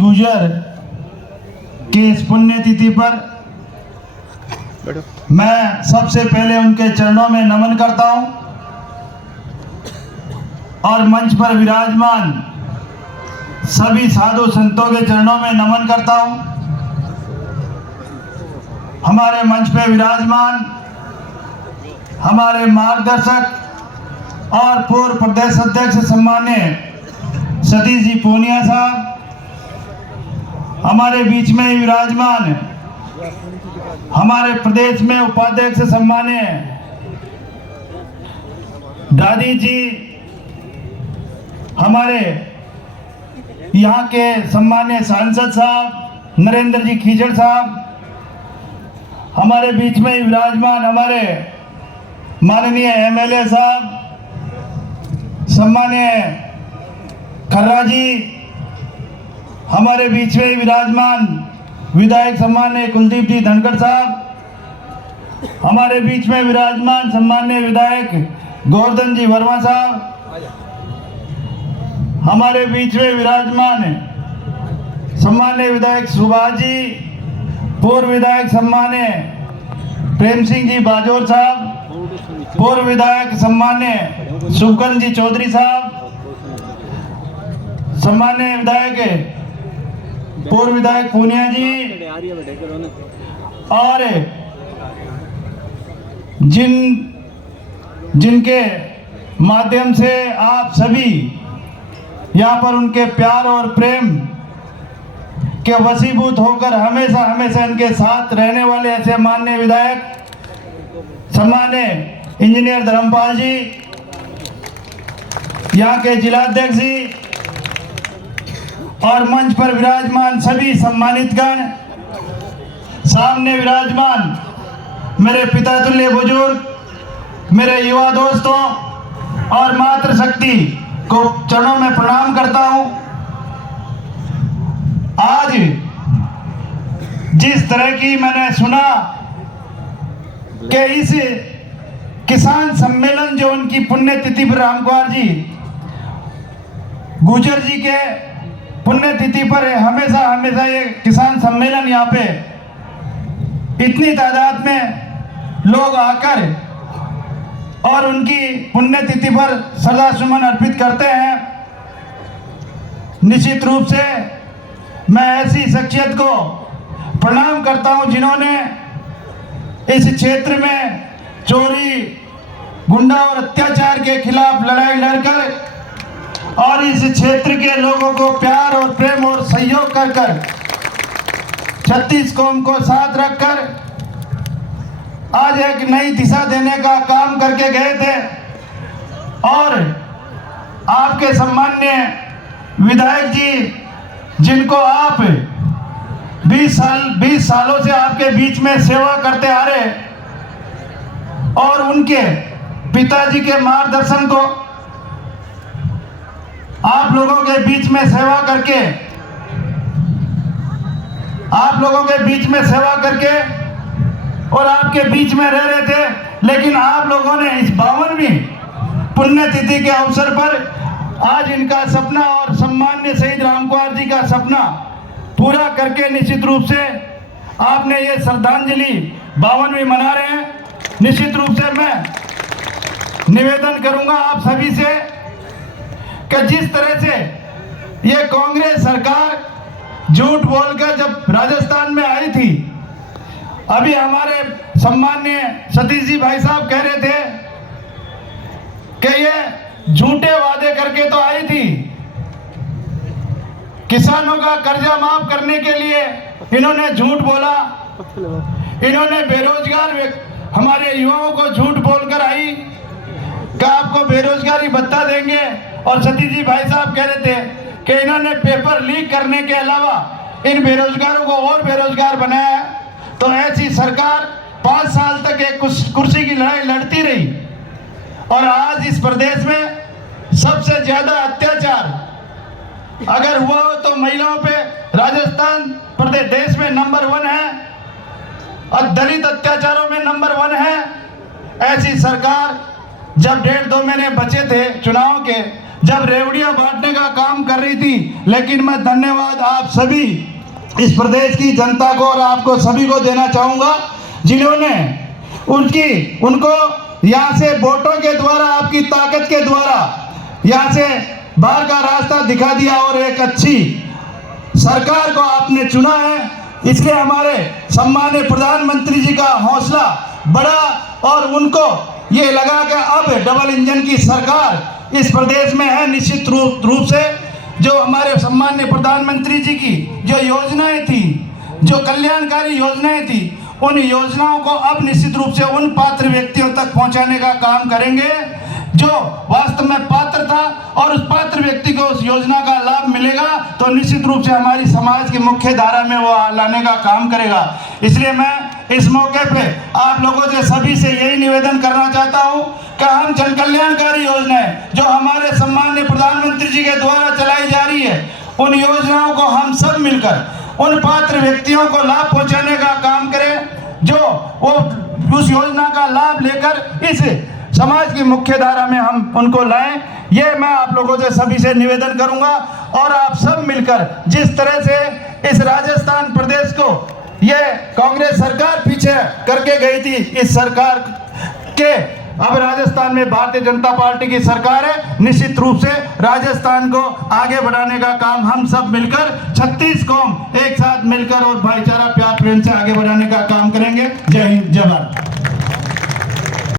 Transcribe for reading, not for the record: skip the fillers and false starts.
गुर्जर की इस पुण्यतिथि पर मैं सबसे पहले उनके चरणों में नमन करता हूं और मंच पर विराजमान सभी साधु संतों के चरणों में नमन करता हूं। हमारे मंच पे विराजमान हमारे मार्गदर्शक और पूर्व प्रदेश अध्यक्ष सम्मान्य सतीश जी पूनिया साहब, हमारे बीच में विराजमान हमारे प्रदेश में उपाध्यक्ष सम्मान्य दादी जी, हमारे यहाँ के सम्मान्य सांसद साहब नरेंद्र जी खीजड़ साहब, हमारे बीच में विराजमान हमारे माननीय एमएलए साहब सम्मान्य खर्रा जी, हमारे बीच में विराजमान विधायक सम्मान्य कुलदीप जी धनखड़ साहब, हमारे बीच में विराजमान सम्मान्य विधायक गोवर्धन जी वर्मा साहब, हमारे बीच में विराजमान सम्मान्य विधायक सुभाष जी, पूर्व विधायक सम्मान्य प्रेम सिंह जी बाजोर साहब, पूर्व विधायक सम्मान्य सुखकंद जी चौधरी साहब, सम्मान्य विधायक पूर्व विधायक पूनिया जी, और जिनके माध्यम से आप सभी यहाँ पर उनके प्यार और प्रेम के वशीभूत होकर हमेशा हमेशा इनके साथ रहने वाले ऐसे माननीय विधायक सम्मान्य इंजीनियर धर्मपाल जी, यहाँ के जिलाध्यक्ष जी और मंच पर विराजमान सभी सम्मानित गण, सामने विराजमान मेरे पिता तुल्य बुजुर्ग, मेरे युवा दोस्तों और मातृशक्ति को चरणों में प्रणाम करता हूं। आज जिस तरह की मैंने सुना कि इस किसान सम्मेलन जो उनकी पुण्यतिथि पर रामकुमार जी गुर्जर जी के पुण्यतिथि पर हमेशा हमेशा ये किसान सम्मेलन यहाँ पे इतनी तादाद में लोग आकर और उनकी पुण्यतिथि पर श्रद्धासुमन अर्पित करते हैं। निश्चित रूप से मैं ऐसी शख्सियत को प्रणाम करता हूं जिन्होंने इस क्षेत्र में चोरी, गुंडा और अत्याचार के खिलाफ लड़ाई लड़कर और इस क्षेत्र के लोगों को प्यार और प्रेम और सहयोग कर कर 36 कौम को साथ रखकर आज एक नई दिशा देने का काम करके गए थे। और आपके सम्मान्य विधायक जी जिनको आप 20 सालों से आपके बीच में सेवा करते आ रहे और उनके पिताजी के मार्गदर्शन को आप लोगों के बीच में सेवा करके और आपके बीच में रह रहे थे, लेकिन आप लोगों ने इस 52वीं पुण्यतिथि के अवसर पर आज इनका सपना और सम्मान्य शहीद रामकुमार जी का सपना पूरा करके निश्चित रूप से आपने ये श्रद्धांजलि 52वीं मना रहे हैं। निश्चित रूप से मैं निवेदन करूंगा आप सभी से कि जिस तरह से ये कांग्रेस सरकार झूठ बोलकर जब राजस्थान में आई थी, अभी हमारे सम्मान्य सतीश जी भाई साहब कह रहे थे कि ये झूठे वादे करके तो आई थी, किसानों का कर्जा माफ करने के लिए इन्होंने झूठ बोला, इन्होंने बेरोजगार हमारे युवाओं को झूठ बोलकर आई कि आपको बेरोजगारी भत्ता देंगे, और सतीश जी भाई साहब कह रहे थे कि इन्होंने पेपर लीक करने के अलावा इन बेरोजगारों को और बेरोजगार बनाया। तो ऐसी सरकार 5 साल तक एक कुर्सी की लड़ाई लड़ती रही और आज इस प्रदेश में सबसे ज्यादा अत्याचार अगर हुआ हो तो महिलाओं पे राजस्थान प्रदेश देश में नंबर 1 है और दलित अत्याचारों में नंबर 1 है। ऐसी सरकार जब 1.5-2 महीने बचे थे चुनाव के, जब रेवड़ियां बांटने का काम कर रही थी, लेकिन मैं धन्यवाद आप सभी इस प्रदेश की जनता को और आपको सभी को देना चाहूँगा, जिन्होंने उनको यहाँ से वोटों के द्वारा, आपकी ताकत के द्वारा यहाँ से बाहर का रास्ता दिखा दिया और एक अच्छी सरकार को आपने चुना है। इसलिए हमारे सम्मानीय प्रधानमंत्री जी का हौसला बढ़ा और उनको ये लगा कि अब डबल इंजन की सरकार इस प्रदेश में है। निश्चित रूप से जो हमारे सम्मानीय प्रधानमंत्री जी की जो योजनाएं थी, जो कल्याणकारी योजनाएं थी, उन योजनाओं को अब निश्चित रूप से उन पात्र व्यक्तियों तक पहुंचाने का काम करेंगे जो वास्तव में पात्र था, और उस पात्र व्यक्ति को उस योजना का लाभ मिलेगा तो निश्चित रूप से हमारी समाज की मुख्य धारा में वो लाने का काम करेगा। इसलिए मैं इस मौके पे आप लोगों से सभी से यही निवेदन करना चाहता हूँ कि हम जन कल्याणकारी योजनाएं जो हमारे सम्मानीय प्रधानमंत्री जी के द्वारा चलाई जा रही है, उन योजनाओं को हम सब मिलकर उन पात्र व्यक्तियों को लाभ पहुंचाने का काम करें, जो वो उस योजना का लाभ लेकर इस समाज की मुख्य धारा में हम उनको लाएं। ये मैं आप लोगों से सभी से निवेदन करूंगा। और आप सब मिलकर जिस तरह से इस राजस्थान प्रदेश को ये कांग्रेस सरकार पीछे करके गई थी, इस सरकार के अब राजस्थान में भारतीय जनता पार्टी की सरकार है। निश्चित रूप से राजस्थान को आगे बढ़ाने का काम हम सब मिलकर 36 कौम एक साथ मिलकर और भाईचारा प्यार प्रेम से आगे बढ़ाने का काम करेंगे। जय हिंद, जय भारत।